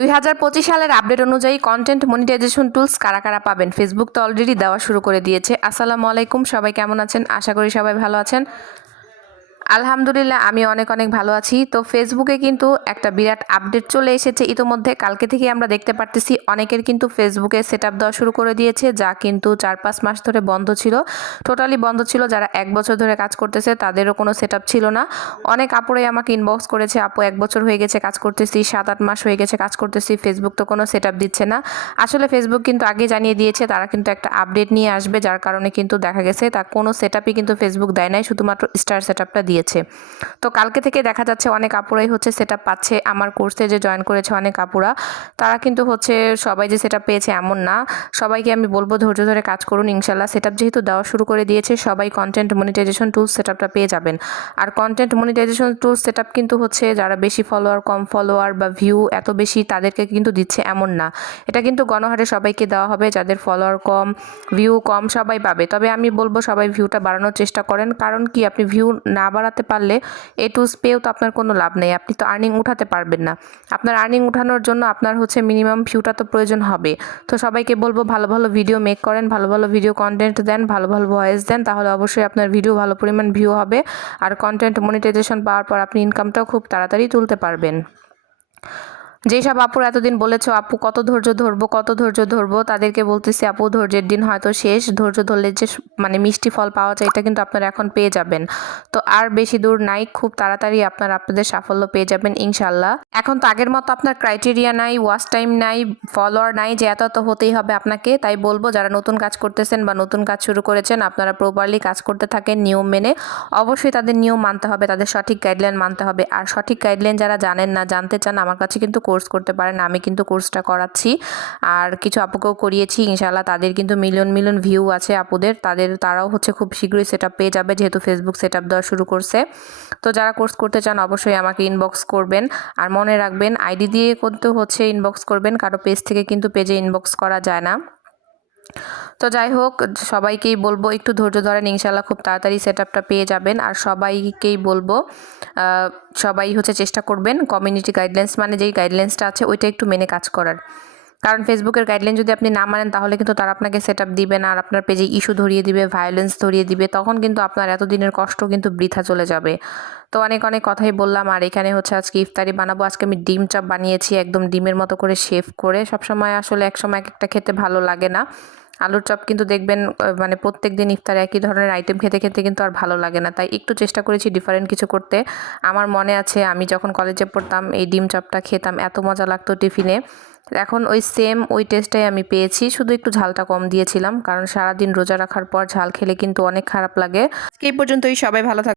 দুই হাজার পঁচিশ সালের আপডেট অনুযায়ী কন্টেন্ট মনিটাইজেশন টুলস কারা কারা পাবেন? ফেসবুক তো অলরেডি দেওয়া শুরু করে দিয়েছে। আসসালামু আলাইকুম, সবাই কেমন আছেন? আশা করি সবাই ভালো আছেন। আলহামদুলিল্লাহ, আমি অনেক অনেক ভালো আছি। তো ফেসবুকে কিন্তু একটা বিরাট আপডেট চলে এসেছে ইতোমধ্যে। কালকে থেকে আমরা দেখতে পারতেছি অনেকের কিন্তু ফেসবুকে সেট আপ দেওয়া শুরু করে দিয়েছে, যা কিন্তু চার পাঁচ মাস ধরে বন্ধ ছিল। টোটালি বন্ধ ছিল, যারা এক বছর ধরে কাজ করতেছে, তাদেরও কোনো সেট আপ ছিল না। অনেক আপুরাই আমাকে ইনবক্স করেছে, আপু, এক বছর হয়ে গেছে কাজ করতেছি, সাত আট মাস হয়ে গেছে কাজ করতেছি ফেসবুক তো কোনো সেট আপ দিচ্ছে না। আসলে ফেসবুক কিন্তু আগে জানিয়ে দিয়েছে, তারা কিন্তু একটা আপডেট নিয়ে আসবে, যার কারণে কিন্তু দেখা গেছে, তা কোনো সেট আপই কিন্তু ফেসবুক দেয় নাই, শুধুমাত্র স্টার সেট আপটা দিয়েছে। তো কালকে থেকে দেখা যাচ্ছে অনেক আপুরাই হচ্ছে সেট পাচ্ছে, আমার কোর্সে যে জয়েন করেছে অনেক আপুরা। তারা কিন্তু হচ্ছে সবাই যে সেট পেয়েছে এমন না। সবাইকে আমি বলব ধৈর্য ধরে কাজ করুন ইনশাল্লাহ সেটআপ যেহেতু দেওয়া শুরু করে দিয়েছে, সবাই কন্টেন্ট মনিটাইজেশন টুলস সেটআপটা পেয়ে যাবেন। আর কন্টেন্ট মনিটাইজেশন টুলস সেটআপ কিন্তু হচ্ছে যারা বেশি ফলোয়ার কম ফলোয়ার বা ভিউ এত বেশি তাদেরকে কিন্তু দিচ্ছে এমন না। এটা কিন্তু গণহারে সবাইকে দেওয়া হবে, যাদের ফলোয়ার কম ভিউ কম সবাই পাবে। তবে আমি বলব সবাই ভিউটা বাড়ানোর চেষ্টা করেন। কারণ কি? আপনি ভিউ না বাড়াতে পারলে এ টুস পেয়েও তো আপনার কোনো লাভ নেই। আপনি তো আর্নিং উঠাতে পারবেন না। আপনার আর্নিং উঠানোর জন্য আপনার হচ্ছে মিনিমাম ভিউটা তো প্রয়োজন হবে। তো সবাইকে বলব, ভালো ভালো ভিডিও মেক করেন, ভালো ভালো ভিডিও কন্টেন্ট দেন, ভালো ভালো ভয়েস দেন, তাহলে অবশ্যই আপনার ভিডিও ভালো পরিমাণ ভিউ হবে। আর কন্টেন্ট মনিটাইজেশন পাওয়ার পর আপনি ইনকামটাও খুব তাড়াতাড়ি তুলতে পারবেন। যেই সব আপুর এতদিন বলেছ, আপু, কত ধৈর্য ধরবো, কত ধৈর্য ধরবো? তাদেরকে বলতেছি, আপু, ধৈর্যের দিন হয়তো শেষ। ধৈর্য ধরলে যে মানে মিষ্টি ফল পাওয়া যায়, এটা কিন্তু আপনারা এখন পেয়ে যাবেন। তো আর বেশি দূর নাই, খুব তাড়াতাড়ি আপনারা আপনাদের সাফল্য পেয়ে যাবেন ইনশাল্লাহ এখন তো আগের মতো আপনার ক্রাইটেরিয়া নাই ওয়াচ টাইম নাই ফলোয়ার নাই যে এত এত হতেই হবে আপনাকে। তাই বলব, যারা নতুন কাজ করতেছেন বা নতুন কাজ শুরু করেছেন, আপনারা প্রপারলি কাজ করতে থাকেন নিয়ম মেনে। অবশ্যই তাদের নিয়ম মানতে হবে, তাদের সঠিক গাইডলাইন মানতে হবে। আর সঠিক গাইডলাইন যারা জানেন না, জানতে চান, আমার কাছে কিন্তু কোর্স করতে পারেন, আমি কিন্তু কোর্সটা করাচ্ছি। আর কিছু আপুকেও করিয়েছি ইনশাল্লাহ তাদের কিন্তু মিলিয়ন মিলিয়ন ভিউ আছে আপুদের, তাদের, তারাও হচ্ছে খুব শীঘ্রই সেট পেয়ে যাবে যেহেতু ফেসবুক সেট দেওয়া শুরু করছে। তো যারা কোর্স করতে চান অবশ্যই আমাকে ইনবক্স করবেন আর মনে রাখবেন, আইডি দিয়ে করতেও হচ্ছে ইনবক্স করবেন, কারও পেজ থেকে কিন্তু পেজে ইনবক্স করা যায় না। তো যাই হোক, সবাইকেই বলব, একটু ধৈর্য ধরেন ইনশাল্লাহ খুব তাড়াতাড়ি সেট আপটা পেয়ে যাবেন। আর সবাইকেই বলব সবাই হচ্ছে চেষ্টা করবেন কমিউনিটি গাইডলাইন্স মানে যেই গাইডলাইন্সটা আছে, ওইটা একটু মেনে কাজ করার। কারণ ফেসবুকের গাইডলাইন যদি আপনি না মানেন, তাহলে কিন্তু তারা আপনাকে সেট আপ দিবে না আর আপনার পেজে ইস্যু ধরিয়ে দিবে ভায়োলেন্স ধরিয়ে দিবে, তখন কিন্তু আপনার এতদিনের কষ্ট কিন্তু বৃথা চলে যাবে। তো অনেক অনেক কথাই বললাম, আর এখানে হচ্ছে আজকে ইফতারি বানাবো, আজকে আমি ডিম চাপ বানিয়েছি, একদম ডিমের মতো করে শেভ করে। সবসময় আসলে একসময় এক একটা খেতে ভালো লাগে না। আলুর চপ কিন্তু দেখবেন মানে প্রত্যেক দিন ইফতার একই ধরনের আইটেম খেতে খেতে কিন্তু আর ভালো লাগে না। তাই একটু চেষ্টা করেছি ডিফারেন্ট কিছু করতে। আমার মনে আছে আমি যখন কলেজে পড়তাম, এই ডিম চপটা খেতাম, এত মজা লাগতো টিফিনে। এখন ওই সেম ওই টেস্টটাই আমি পেয়েছি, শুধু একটু ঝালটা কম দিয়েছিলাম, কারণ সারাদিন রোজা রাখার পর ঝাল খেলে কিন্তু অনেক খারাপ লাগে। এই পর্যন্তই, সবাই ভালো থাক